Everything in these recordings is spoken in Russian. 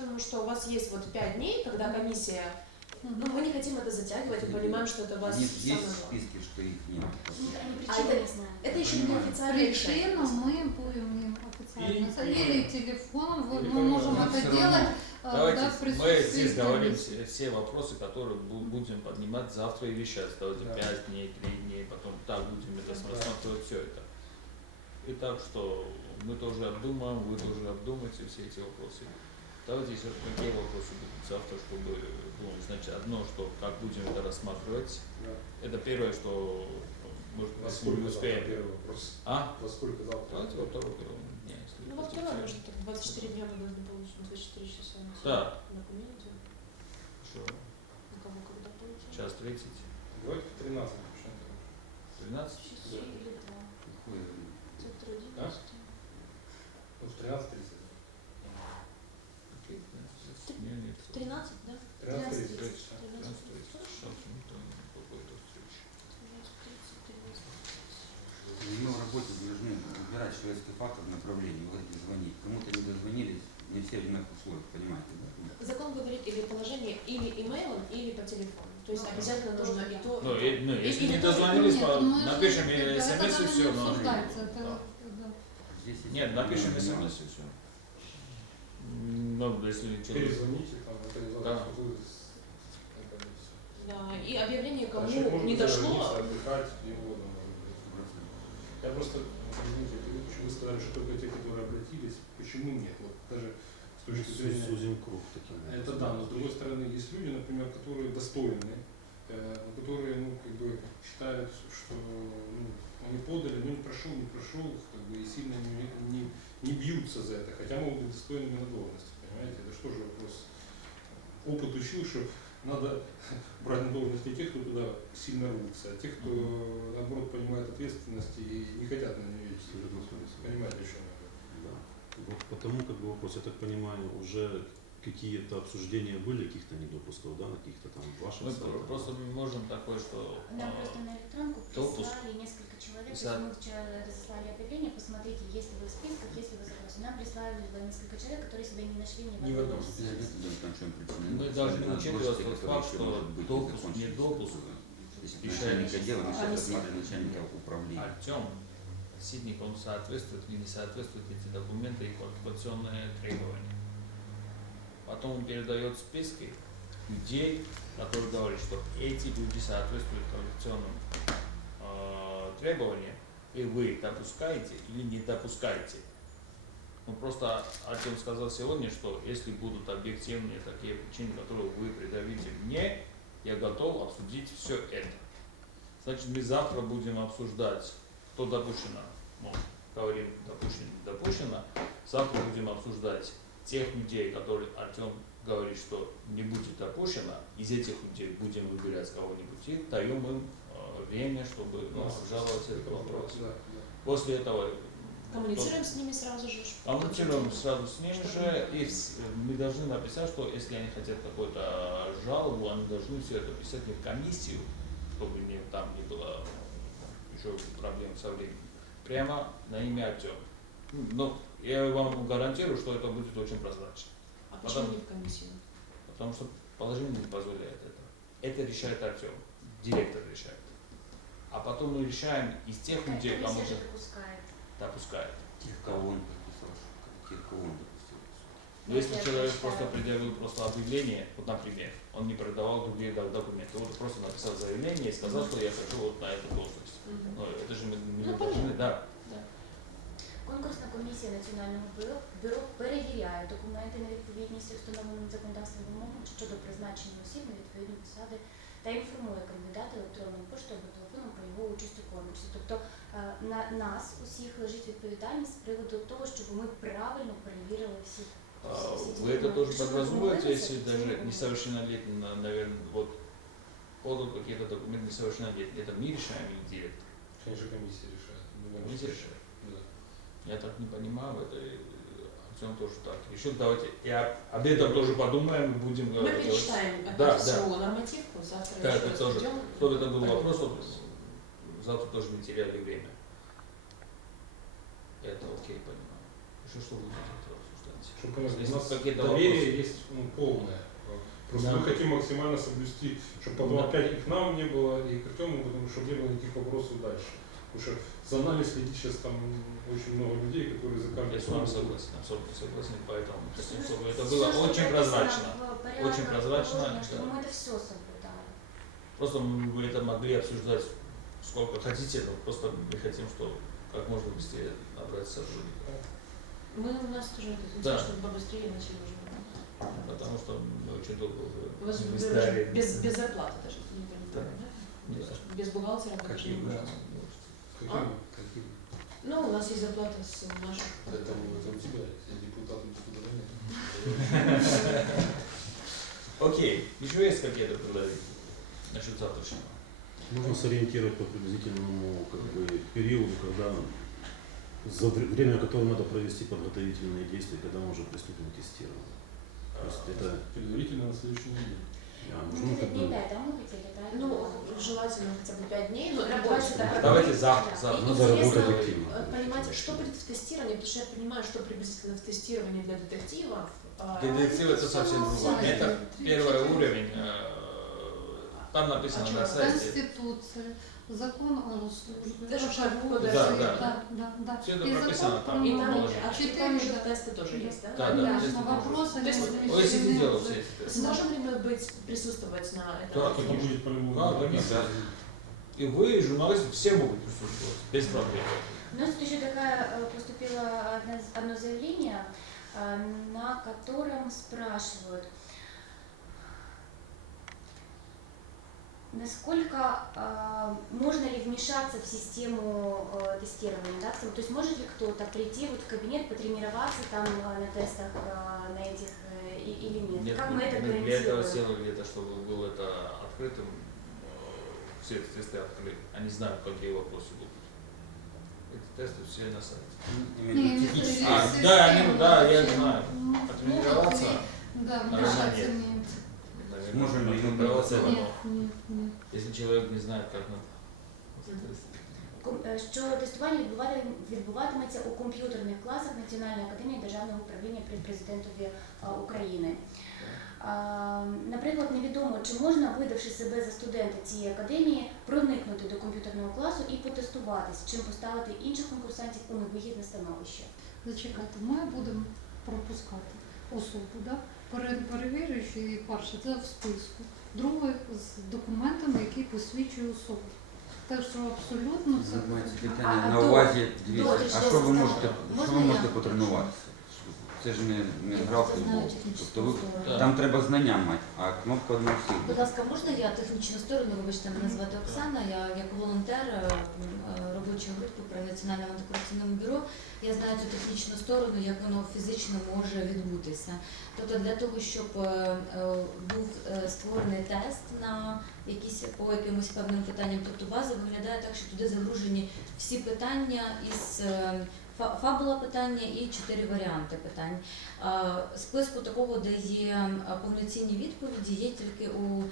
потому что у вас есть вот пять дней, когда комиссия, ну мы не хотим это затягивать, мы понимаем, что это у вас Нет, самое есть списке, что их нет. Они А причины это- не знают. Это еще не Причину решение. мы будем им официально Или- или телефон, мы можем это делать. э, Давайте да, мы здесь говорим все, все вопросы, которые бу- будем поднимать завтра или сейчас. Давайте Да. 5 дней, 3 дней, потом так будем это рассматривать все это. И так что мы тоже обдумаем, вы тоже обдумайте все эти вопросы. Давайте еще какие вопросы будут завтра, чтобы, ну, значит, одно, что как будем это рассматривать. Да. Это первое, что, может, Во если мы сколько завтра успеем. первый вопрос? А? Во сколько завтра? Давайте во второй первом дне, если Ну, во второй, может, так 24 дня мы должны получить, 24 часа. Да. Документы. Хорошо. На кого когда получить? Час 30, Давайте по 13 напишем. 13? Часы или два. Какое время? Завтра А? 11. Ну, в 13.30. Окей, не, нет. В 13, да? 13.30. 13:30. Сейчас никто не какой-то встречи. 13:30, 13:30. Мы в работе должны убирать человеческий фактор в направлении, вы говорите, звонить. Кому-то не дозвонились, не все в одинаковых условиях, понимаете, да? Закон говорит или положение, или имейлом, или по телефону. То есть Ну, обязательно нужно и то, Ну, и ну, если не дозвонились, Нет, по- напишем смс и все. не обсуждается, это, Да. да. Здесь есть Нет, напишем смс и все. Ну, если человек... Перезвоните, организовать Да. вы и. Да, и объявление, кому может не дошло, отдыхать, где угодно. Я просто, извините, почему вы сказали, что только те, которые обратились, почему нет? Вот даже с точки зрения... Сузим круг таким Это да, но с другой стороны, есть люди, например, которые достойны, э, которые, ну, как бы считают, что ну, они подали, но не прошел, не прошел, как бы и сильно не, не, не бьются за это, хотя могут быть достойными на должности, понимаете? Это что же вопрос? Опыт учил, что надо брать на должность не тех, кто туда сильно рвутся, а тех, кто, наоборот, понимает ответственность и не хотят на нее идти. Понимаете, о чем я говорю? Да. Вот потому как бы вопрос, я так понимаю, уже какие-то обсуждения были каких-то недопусков, да, на каких-то там ваших Мы сайтах? просто можем такое, что... Нам а, просто на электронку допуск. прислали несколько человек, За- мы вчера разослали объявление, посмотрите, есть ли вы в списках, есть ли вы запросы. Нам прислали несколько человек, которые себя не нашли ни в Ни одном не причина. Мы должны надо учитывать тот факт, что может быть не допуск, не допуск. Начальника дела, мы сейчас рассматриваем начальника управления. Артем Сидник, он соответствует или не соответствует эти документы и квалификационные требования. Потом он передает списки людей, которые говорят, что эти люди соответствуют квалификационным э, требованиям, и вы допускаете или не допускаете. Ну просто Артем сказал сегодня, что если будут объективные такие причины, которые вы предъявите мне, я готов обсудить все это. Значит, мы завтра будем обсуждать, кто допущено, ну, говорим, допущено, допущено. Завтра будем обсуждать тех людей, которые Артем говорит, что не будет допущено. Из этих людей будем выбирать кого-нибудь и даем им э, время, чтобы ну, обжаловать этот вопрос. Да, да. После этого коммуницируем с ними сразу же. коммуницируем сразу с ними же, и с- мы должны написать, что если они хотят какую-то жалобу, они должны все это писать не в комиссию, чтобы не, там не было еще проблем со временем. Прямо на имя Артема. Но я вам гарантирую, что это будет очень прозрачно, А почему Потом- не в комиссию? потому что положение не позволяет это. Это решает Артем, директор решает. А потом мы решаем из тех людей, кому Комиссия же допускает. допускает. Тех, кого он подписал, тех, кого он допустил. Но если Я человек просто предъявил просто объявление, вот например, он не продавал другие док- документы, вот просто написал заявление и сказал, что я хочу вот на эту должность. Мгм. Ну, это же мы, Ну, не должны, да. Конкурсна комісія Національного бюро, бюро перевіряє документи на відповідність встановленим законодавством вимогам щодо призначення осіб на відповідні посади та інформує кандидата електронною поштою або телефоном про його участь у конкурсі. Тобто е, на нас усіх лежить відповідальність з приводу того, щоб ми правильно перевірили всі. А, всі ті Вы это документи. тоже Якщо ми подразумеваете, помилилися, если то даже ми помилилися. несовершеннолетний, на- наверное, вот подал какие-то документы несовершеннолетний, это мы решаем или директор? Конечно, комиссия решает. Ну, да, Комиссия решает. Я так не понимаю, это э, Артем тоже так решил. Давайте, я об этом тоже подумаем, будем Мы говорить. перечитаем Да, опять да. нормативку, завтра Да, еще это раз тоже. Чтобы это был вопрос, вот, завтра тоже не теряли время. Это окей, понимаю. Еще что вы хотите обсуждать? Чтобы у нас какие-то доверие вопросы. есть ну, полное. Просто Да. мы хотим максимально соблюсти, чтобы потом Да. опять и к нам не было, и к Артему, потому что не было никаких вопросов дальше. Потому что за нами следит сейчас там очень много людей, которые за каждым Я с вами согласен, абсолютно согласен, поэтому хотим, чтобы это было что очень прозрачно. Очень прозрачно, Чтобы мы это все соблюдали. Просто мы бы это могли обсуждать сколько хотите, но просто мы хотим, что как можно быстрее набрать сотрудников. Мы у нас тоже Да. чтобы побыстрее начали уже. Потому что мы очень долго уже У вас не без, без зарплаты даже не Да. Да. Без бухгалтера даже не вы? Можете. Какие? Какие? Ну, у нас есть зарплата с наших. Это, это у тебя, я депутат депутата Окей, еще есть какие-то предложения насчет завтрашнего? Можно сориентировать по приблизительному как бы, периоду, когда за вре- время, которое надо провести подготовительные действия, когда мы уже приступим к тестированию. То есть это Предварительно на следующей неделе. а, Ну, это как бы пять, да, мы хотели? Ну, желательно хотя бы 5 дней, но Ну, это давайте так. Давайте завтра, Да. завтра. Работать интересно активно. э, понимать, что будет в тестировании, потому что я понимаю, что приблизительно в тестировании для детективов. а, Детектив это совсем другое. Это первый уровень. э, Там написано А на сайте. Конституция, закон о службе. Даже кодексе, Да, да. да, да, да. Всё это И прописано закон там. И там архитектурные Четыре, же да. тесты тоже есть, да? Да, да, есть вопросы То есть, решены. делал все эти тесты. Сможем ли мы быть, присутствовать на этом? Да, конечно. будет по-любому. Да, конечно. И вы, и журналисты, все могут присутствовать, без проблем. У нас тут еще такая э, поступило одно, одно заявление, э, на котором спрашивают, насколько э, можно ли вмешаться в систему э, тестирования, да? то есть может ли кто-то прийти вот в кабинет, потренироваться там э, на тестах, э, на этих э, и- или нет? Нет, как мы это мы для этого гарантируем? сделали это, чтобы было это открытым, э, все эти тесты открыты. Они знают, какие вопросы будут. Эти тесты все на сайте. Ну. А, да, они, да, я знаю. Потренироваться, Да, вмешаться нет. Можем ли мы провоцировать. Нет, нет, нет. Если человек не знает, как надо. Ком- е, що тестування відбувати- відбуватиметься у комп'ютерних класах Національної академії державного управління при президентові а, України. Наприклад, невідомо, чи можна, видавши себе за студента цієї академії, проникнути до комп'ютерного класу і потестуватись, чим поставити інших конкурсантів у невигідне становище. Зачекайте, ми будемо пропускати особу, да? Пере- перевірюючи перше, це в списку. Друге з документами, які посвідчують особу. Так що абсолютно це Ви питання а на до- увазі, дивіться, до а що ви можете, що ви можете потренуватися? Це ж не, не гра в футбол. Тобто ви, там треба знання мати, а кнопка одна всіх. Будь ласка, можна я технічну сторону, вибачте, мене звати Оксана, я як волонтер е, м, е, робочої групи при Національному антикорупційному бюро. Я знаю цю технічну сторону, як воно фізично може відбутися. Тобто для того, щоб е, е, був е, створений тест на якісь по якимось певним питанням, тобто база виглядає так, що туди загружені всі питання із е, фабула питання і чотири варіанти питань. Списку такого, де є повноцінні відповіді, є тільки у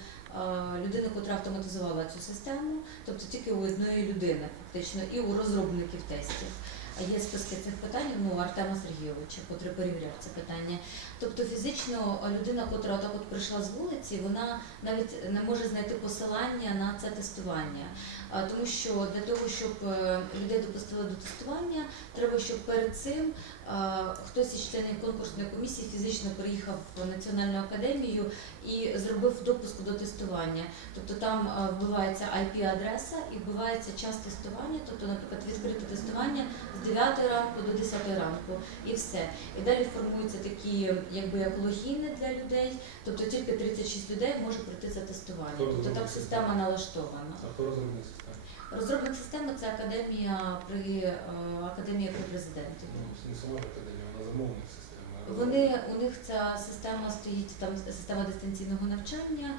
людини, котра автоматизувала цю систему, тобто тільки у одної людини, фактично, і у розробників тестів. Є списки цих питань ну, Артема Сергійовича, котрий перевіряв це питання. Тобто фізично людина, котра отак от прийшла з вулиці, вона навіть не може знайти посилання на це тестування. Тому що для того, щоб е, людей допустили до тестування, треба, щоб перед цим хтось із членів конкурсної комісії фізично приїхав в Національну академію і зробив допуск до тестування. Тобто там а, вбивається IP-адреса і вбивається час тестування, тобто, наприклад, відкрите тестування з 9 ранку до 10 ранку і все. І далі формуються такі якби як логіни для людей, тобто тільки 36 людей може пройти це тестування. Тобто так системи? система налаштована. А хто розробник системи? Розробник системи це академія при е, академія при президенті. Ну, не сама академія, вона замовник системи. а Вони у них ця система стоїть там система дистанційного навчання,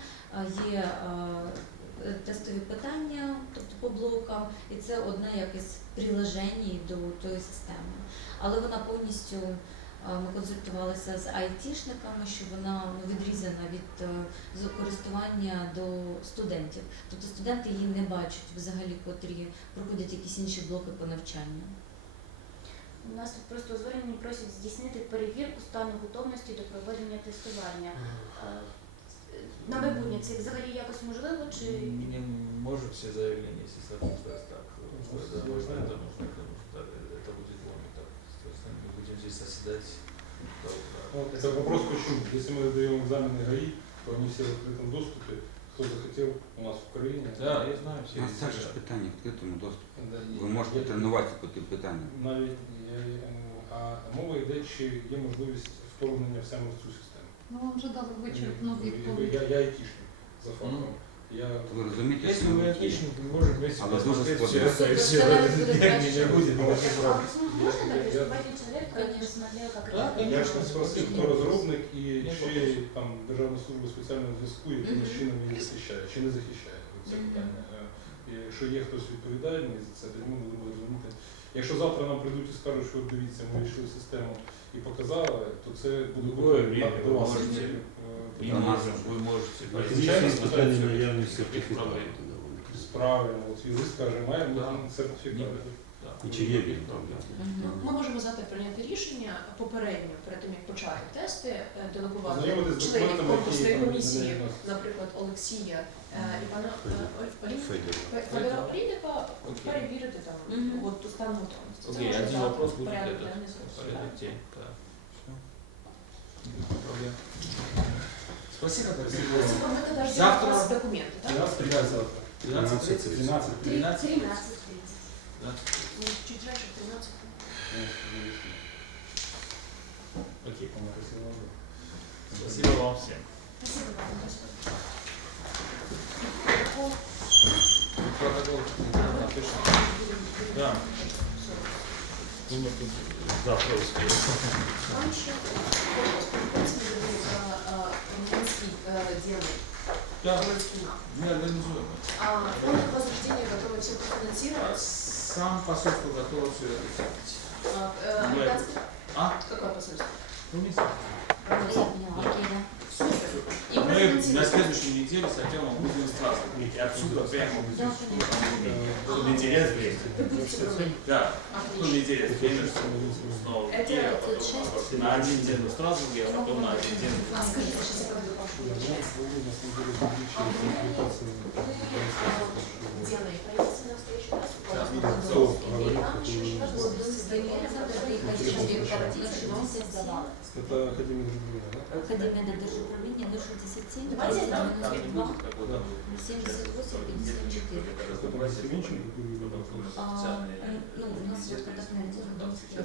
є е, тестові питання, тобто по блокам, і це одне як із приложень до тої системи. Але вона повністю е, ми консультувалися з айтішниками, що вона ну, відрізана від е, з користування до студентів. Тобто студенти її не бачать взагалі, котрі проходять якісь інші блоки по навчанню. У нас тут просто у зверненні просять здійснити перевірку стану готовності до проведення тестування. Е, На майбутнє це взагалі якось можливо чи Не может все заявления, если обсуждать так, что это нужно, это нужно, это нужно, это будет ломить так. Соответственно, мы будем здесь заседать до утра. Ну, Это вопрос почему. Если мы даем экзамены ГАИ, то они все в открытом доступе. Кто захотел у нас в Украине. Да, я знаю все У нас эти також дела. питання в відкритому доступі. Да, Ви є- можете є- тренувати по тим питанням. Навіть е, е, а мова йде, чи є можливість вторгнення саме в цю систему. Ну, вам вже дали вичерпну Я, відповідь. я, я айтішник за фахом. Я Ви розумієте, Если що вы ми отличник, мы можем вместе Але дуже посмотреть все складно. это и все. Це навіть буде Не краще. будет никаких А проблем. ну, можно Я- так я- выступать человек, который Конечно. смотрел, как Да, это Я ж конечно. не спросив, хто розробник і Ні, чи там Державна служба спеціального зв'язку якимось Мгм. чином її захищає, чи не захищає. Це Мгм. питання. Е, Якщо є хтось відповідальний за це, то ми будемо розуміти. Якщо завтра нам прийдуть і скажуть, що дивіться, ми йшли систему і показали, то це буде до вас. Е, ви можете справи. От юрист каже, маємо сертифікати. І чи є він Ми можемо завтра прийняти рішення попередньо, перед тим як почати тести, е, делегувати членів конкурсної комісії, наприклад, Олексія. е, і пана е, Олі- Федір. Фе- Федора Олійника, Окей. перевірити там Мгм. от ту стану готовності. Це Окей, може один завтра вопрос в будет порядок это. денний зробити, Порядок так. день, да. Всё. Никаких проблем. Спасибо, Спасибо, спасибо. ми тоді ждемо Завтра вас документи, так? 13 завтра. 12.30. 12. 13. 13 Ну, Чуть раніше, 13. Окей. Спасибо вам всем. Спасибо вам. Протокол напишем. Да. Думаю, тут завтра успеем. Там ще Минский делает Да, мы организуем. А фонд возрождения все профинансировать. Сам посольство готово все это. А, э, А? Какое посольство? Ну, не знаю. Я поняла, окей, да. И Мы на следующей неделе с Артемом будем Страсбурге. И отсюда прямо будем. Да, конечно. Кто интерес время. Да. Кто Отлично. интерес время, снова Киеве, а потом на один день в Страсбурге, а потом на один день А скажите, сейчас я правда прошу извиняюсь. Вы делаете правительственную встречу, да, с Да. руководством? Кто И говорит, нам еще какую- важно Вот, вы сказали, завтра приехать, Чтобы чтобы руководитель на вам 67. создавал. Это Академия Дружбина, да? Академия держуправления 067 Давайте, да. Там не 92 будет какого-то вот 78 нет 54. ничего, Это Максим Минченко, который потому что у нас А, ну, у нас вот сейчас